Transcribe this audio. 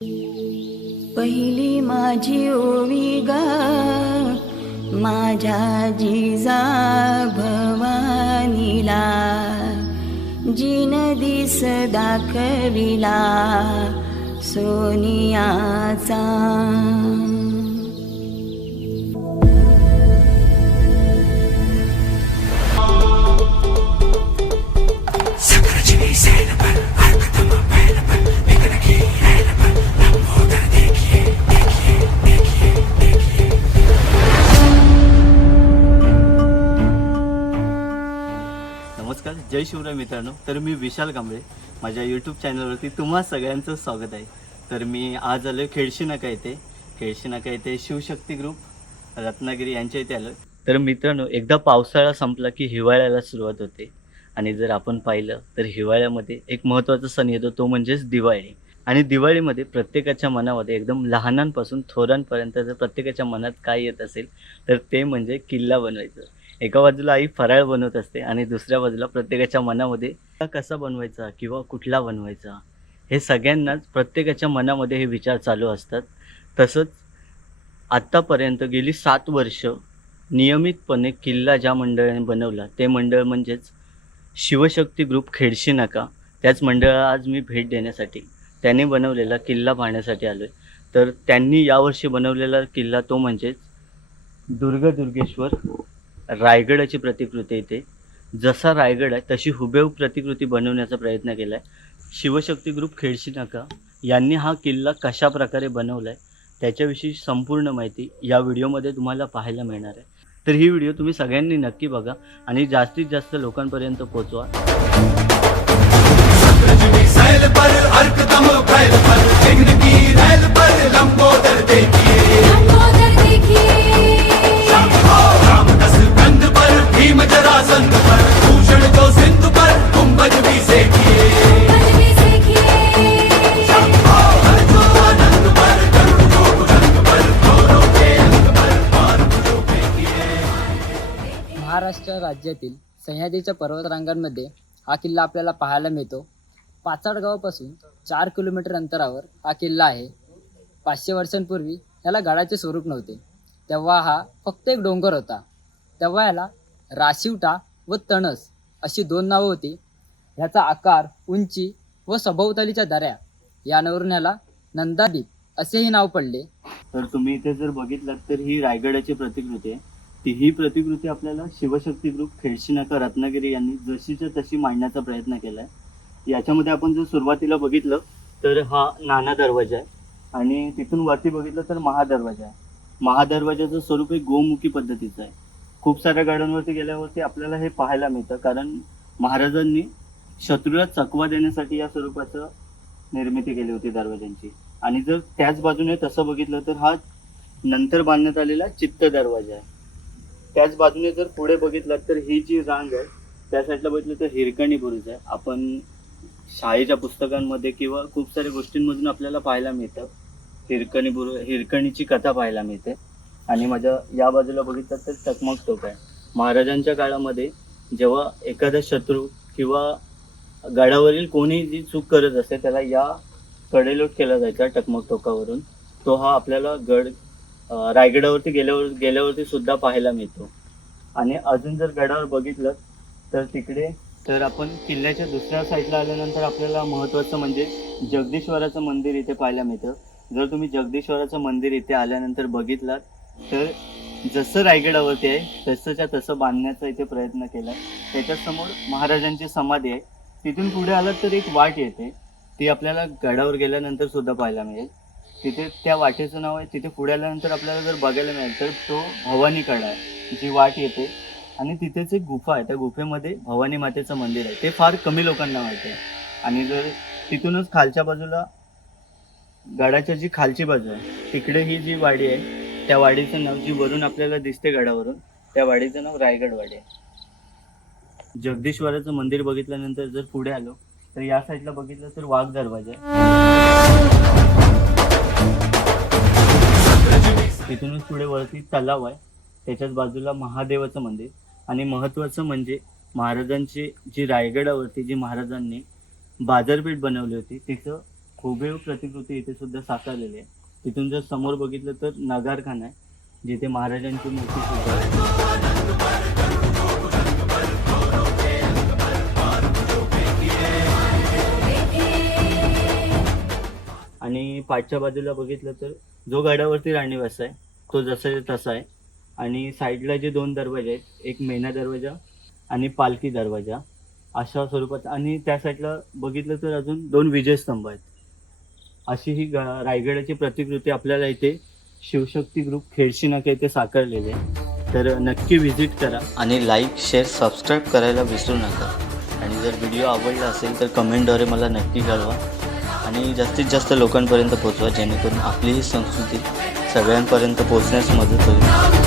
पहिली माझी ओवी गा माझ्या जिजा भवानीला, जिन दिस दाखविला सोनियाचा. नमस्कार, जय शिवराय मित्रांनो. तर मी विशाल कांबळे, माझ्या यूट्यूब चॅनलवरती तुम्हा सगळ्यांचं स्वागत आहे. तर मी आज आलो खेडशी नाका येथे शिवशक्ती ग्रुप रत्नागिरी यांच्या इथे आलो. तर मित्रांनो, एकदा पावसाळा संपला की हिवाळ्याला सुरुवात होते. आणि जर आपण पाहिलं तर हिवाळ्यामध्ये एक महत्त्वाचा सण येतो, तो म्हणजेच दिवाळी. आणि दिवाळीमध्ये प्रत्येकाच्या मनामध्ये एकदम लहानांपासून थोरांपर्यंत जर प्रत्येकाच्या मनात काय येत असेल तर ते म्हणजे किल्ला बनवायचं. एका बाजूला आई फराळ बनवत असते आणि दुसऱ्या बाजूला प्रत्येकाच्या मनामध्ये कसा बनवायचा किंवा कुठला बनवायचा, हे सगळ्यांनाच प्रत्येकाच्या मनामध्ये हे विचार चालू असतात. तसंच आत्तापर्यंत गेली 7 वर्ष नियमितपणे किल्ला ज्या मंडळाने बनवला ते मंडळ म्हणजेच शिवशक्ती ग्रुप खेडशी नाका. त्याच मंडळाला आज मी भेट देण्यासाठी, त्याने बनवलेला किल्ला पाहण्यासाठी आलो आहे. तर त्यांनी यावर्षी बनवलेला किल्ला तो म्हणजेच दुर्गेश्वर रायगडाची प्रतिकृती इथे. जसा रायगड आहे तशी हुबेहूब प्रतिकृती बनवण्याचा प्रयत्न केला आहे. शिवशक्ती ग्रुप खेडशी नाका यांनी हा किल्ला कशा प्रकारे बनवला आहे त्याच्याविषयी संपूर्ण माहिती या व्हिडिओमध्ये तुम्हाला पाहायला मिळणार आहे. तर ही व्हिडिओ तुम्ही सगळ्यांनी नक्की बघा आणि जास्तीत जास्त लोकांपर्यंत पोहोचवा. महाराष्ट्र राज्यातील सह्याद्रीच्या पर्वतरांगांमध्ये हा किल्ला आपल्याला पाहायला मिळतो. पाचाड गावापासून 4 किलोमीटर अंतरावर हा किल्ला आहे. 500 वर्षांपूर्वी याला गडाचे स्वरूप नव्हते. तेव्हा हा फक्त एक डोंगर होता. तेव्हा याला राशिवटा व तणस अशी 2 नावं होती. ह्याचा आकार, उंची व सभोवतालीच्या दऱ्या यावरून याला नंदादीप असेही नाव पडले. तर तुम्ही इथे जर बघितलात तर ही रायगडाची प्रतिकृती आहे. ही प्रतिकृती आपल्याला शिवशक्ती ग्रुप खेडशी नाका रत्नागिरी यांनी जशीच्या तशी मांडण्याचा प्रयत्न केला आहे. याच्यामध्ये आपण जर सुरुवातीला बघितलं तर हा नाना दरवाजा आहे आणि तिथून वरती बघितलं तर महादरवाजा आहे. महादरवाजाचं स्वरूप हे गोमुखी पद्धतीचं आहे. खूप साऱ्या गाड्यांवरती गेल्यावरती आपल्याला हे पाहायला मिळतं, कारण महाराजांनी शत्रूला चकवा देण्यासाठी या स्वरूपाचं निर्मिती केली होती दरवाजांची. आणि जर त्याच बाजूने तसं बघितलं तर हा नंतर बांधण्यात आलेला चित्त दरवाजा आहे. त्याच बाजूने जर पुढे बघितलं तर ही जी रांग आहे त्या साईडला बघितलं तर हिरकणी बुरुज आहे. आपण शाळेच्या पुस्तकांमध्ये किंवा खूप साऱ्या गोष्टींमधून आपल्याला पाहायला मिळतं हिरकणीची कथा पाहायला मिळते. आणि माझ्या या बाजूला बघितलं तर चकमक टोक आहे. महाराजांच्या काळामध्ये जेव्हा एखादा शत्रू किंवा गडावरील कोणी जी चूक करत असते त्याला या कडेलोट केला जायचा टकमक टोकावरून. तो हा आपल्याला गड रायगडावरती गेल्यावरती सुद्धा पाहायला मिळतो. आणि अजून जर गडावर बघितलं तर तिकडे तर आपण किल्ल्याच्या दुसऱ्या साईडला आल्यानंतर आपल्याला महत्त्वाचं म्हणजे जगदीश्वराचं मंदिर इथे पाहायला मिळतं. जर तुम्ही जगदीश्वराचं मंदिर इथे आल्यानंतर बघितलात तर जसं रायगडावरती आहे तसंच्या तसं बांधण्याचा इथे प्रयत्न केला. त्याच्यासमोर महाराजांची समाधी आहे. तिथून पुढे आलात तर एक वाट येते, ती आपल्याला गडावर गेल्यानंतर सुद्धा पाहायला मिळेल. तिथे त्या वाटेचं नाव आहे. तिथे पुढे आल्यानंतर आपल्याला जर बघायला मिळेल तर तो भवानी कडा आहे, जी वाट येते. आणि तिथेच एक गुफा आहे, त्या गुफेमध्ये भवानी मातेचं मंदिर आहे. ते फार कमी लोकांना माहिती आहे. आणि जर तिथूनच खालच्या बाजूला गडाच्या जी खालची बाजू आहे तिकडे ही जी वाडी आहे त्या वाडीचं नाव, जी वरून आपल्याला दिसते गडावरून, त्या वाडीचं नाव रायगड वाडी आहे. जगदीश्वराचं मंदिर बघितल्यानंतर जर पुढे आलो तर या साईडला बघितलं तर वाघ दरवाजा आहे. तिथूनच पुढे वरती तलाव आहे, त्याच्याच बाजूला महादेवाचं मंदिर. आणि महत्त्वाचं म्हणजे महाराजांची जी रायगडावरती जी महाराजांनी बाजारपेठ बनवली होती तिचं हुबेहूब प्रतिकृती इथे सुद्धा साकारलेली आहे. तिथून जर समोर बघितलं तर नगारखाना आहे, जिथे महाराजांची मूर्ती सुद्धा आहे. आणि पाठच्या बाजूला बघितलं तर जो गडावरती राणीवास आहे तो जसा तसा आहे. आणि साईडला जे 2 दरवाजे आहेत, एक मेना दरवाजा आणि पालखी दरवाजा अशा स्वरूपात. आणि त्या साईडला बघितलं तर अजून 2 विजयस्तंभ आहेत. अशी ही रायगडाची प्रतिकृती आपल्याला इथे शिवशक्ती ग्रुप खेडशी नाका इथे साकारलेली आहे. तर नक्की व्हिजिट करा आणि लाईक, शेअर, सबस्क्राईब करायला विसरू नका. आणि जर व्हिडिओ आवडला असेल तर कमेंटद्वारे मला नक्की कळवा आणि जास्तीत जास्त लोकांपर्यंत पोहोचवा, जेणेकरून आपली ही संस्कृती सगळ्यांपर्यंत पोहोचण्यास मदत होईल.